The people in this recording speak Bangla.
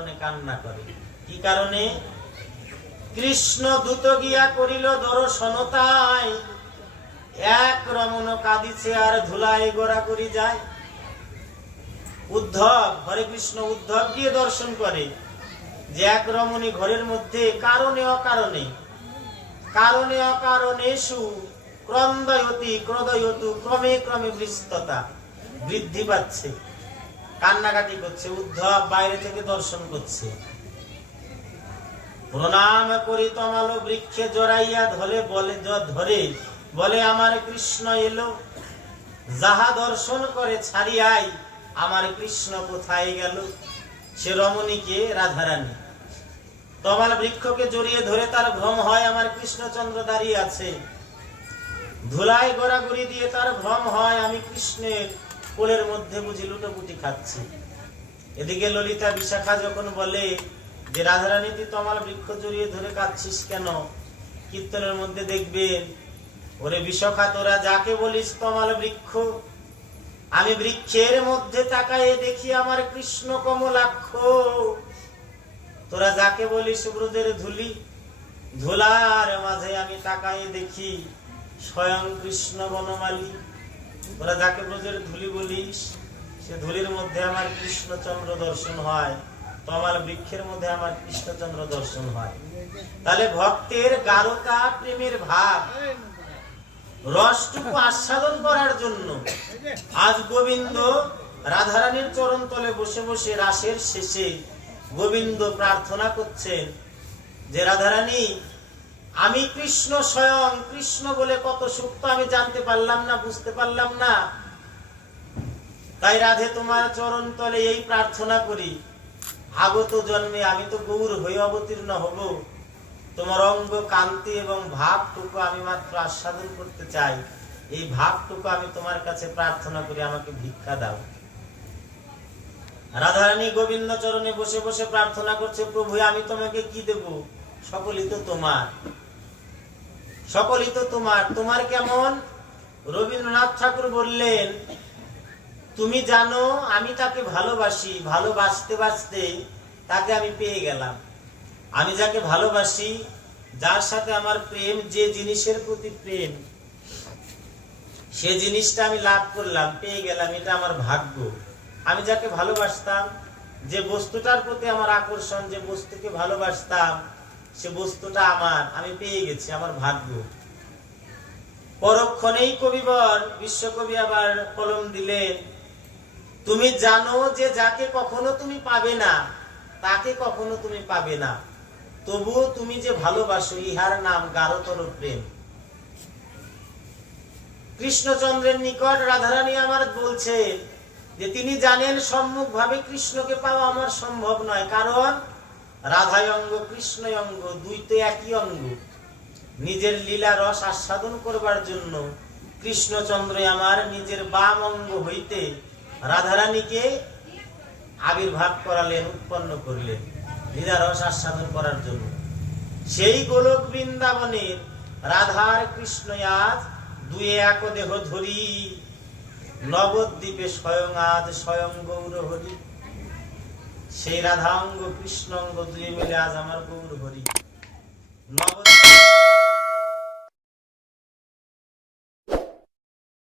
কারণে কান্না করে। কি কারণে? কৃষ্ণ দূত গিয়া করিল দর্শনতায়, এক রমণ কাঁদিছে আর ধুলায় গোড়াগড়ি যায়। উদ্ধব, হরে কৃষ্ণ উদ্ধব গিয়ে দর্শন করে যে এক রমণী ঘরের মধ্যে কারণে অকারণে কারণে অকারণেষু ক্রন্দয়তি ক্রোদয়তু ক্রমে ক্রমে বৃস্ততা বৃদ্ধি পাচ্ছে, কান্নাকাটি করছে। উদ্ধব বাইরে থেকে দর্শন করছে। প্রণাম করি তমালো বৃক্ষে জড়াইয়া বলে আমার কৃষ্ণ এলো। যাহা দর্শন করে ছাড়িয়াই আমার কৃষ্ণ কোথায় গেল? সে রমণীকে রাধারানী। তমাল বৃক্ষকে জড়িয়ে ধরে তার ভ্রম হয় আমার কৃষ্ণচন্দ্র দাঁড়িয়ে আছে। ধুলায় গড়াগড়ি দিয়ে তার ভ্রম হয় আমি কৃষ্ণের কোলের মধ্যে বুঝি লুটোপুটি খাচ্ছি। এদিকে ললিতা বিশাখা যখন বলে যে রাধারানী তুই তমাল বৃক্ষ জড়িয়ে ধরে কাঁদছিস কেন? কীর্তনের মধ্যে দেখবেন, ওরে বিশাখা তোরা যাকে বলিস তমাল বৃক্ষ, আমি বৃক্ষের মধ্যে তাকায়ে দেখি আমার কৃষ্ণ কমলাক্ষ। তোরা যাকে বলিস ব্রজের ধুলি, ধুলার মাঝে আমি তাকায়ে দেখি স্বয়ং কৃষ্ণ বনমালী। তোরা যাকে ব্রজের ধুলি বলিস, সে ধুলির মধ্যে আমার কৃষ্ণচন্দ্র দর্শন হয়, তমাল বৃক্ষের মধ্যে আমার কৃষ্ণচন্দ্র দর্শন হয়। তাহলে ভক্তের গাঢ়তা, প্রেমের ভাব, রসটুকু আস্বাদন করার জন্য আজ গোবিন্দ রাধারানীর চরণ তলে বসে বসে রাসের শেষে গোবিন্দ প্রার্থনা করছেন যে রাধারানী আমি কৃষ্ণ, স্বয়ং কৃষ্ণ বলে কত সুখ তো আমি জানতে পারলাম না, বুঝতে পারলাম না। তাই রাধে তোমার চরণ তলে এই প্রার্থনা করি, আগত জন্মে আমি তো গৌর হয়ে অবতীর্ণ হব, তোমার অঙ্গ কান্তি এবং ভাবটুকু আমি মাত্র আস্বাদন করতে চাই। এই ভাবটুকু আমি তোমার কাছে প্রার্থনা করি, আমাকে ভিক্ষা দাও। রাধারানী গোবিন্দ চরণে বসে বসে প্রার্থনা করছে, প্রভু আমি তোমাকে কি দেব? সকলই তো তোমার, সকলই তো তোমার। তোমার কেমন? রবীন্দ্রনাথ ঠাকুর বললেন, তুমি জানো আমি তাকে ভালোবাসি, ভালোবাসতে বাসতে তাকে আমি পেয়ে গেলাম। আমি যাকে ভালোবাসি, যার সাথে আমার প্রেম, যে জিনিসের প্রতি প্রেম, সে জিনিসটা আমি লাভ করলাম, পেয়ে গেলাম, এটা আমার ভাগ্য। আমি যাকে ভালোবাসতাম, যে বস্তুটার প্রতি আমার আকর্ষণ, যে বস্তুকে ভালোবাসতাম, সে বস্তুটা আমার, আমি পেয়ে গেছি, আমার ভাগ্য। পরক্ষণেই কবিবর বিশ্বকবি আবার কলম দিলেন, তুমি জানো যে যাকে কখনো তুমি পাবে না, তাকে কখনো তুমি পাবে না, তবুও তুমি যে ভালোবাসো, ইহার নাম গাঢ়তর প্রেম। কৃষ্ণচন্দ্রের নিকট রাধারানী আমার বলছে যে তিনি জানেন সম্মুখ ভাবে কৃষ্ণকে পাওয়া আমার সম্ভব নয়, কারণ রাধায় অঙ্গ কৃষ্ণয় অঙ্গ, দুই তো একই অঙ্গ। নিজের লীলা রস আস্বাদন করবার জন্য কৃষ্ণচন্দ্র আমার নিজের বাম অঙ্গ হইতে রাধারানীকে আবির্ভাব করালেন, উৎপন্ন করলেন লীলা রস আস্বাদন করার জন্য। সেই গোলক বৃন্দাবনের রাধার কৃষ্ণ আজ দুই এক দেহ ধরি, নবদ্বীপে স্বয়ং আজ স্বয়ং গৌর হরি। সেই রাধা অঙ্গ কৃষ্ণ অঙ্গ দুই মিলে আজ আমার গৌর হরি। নব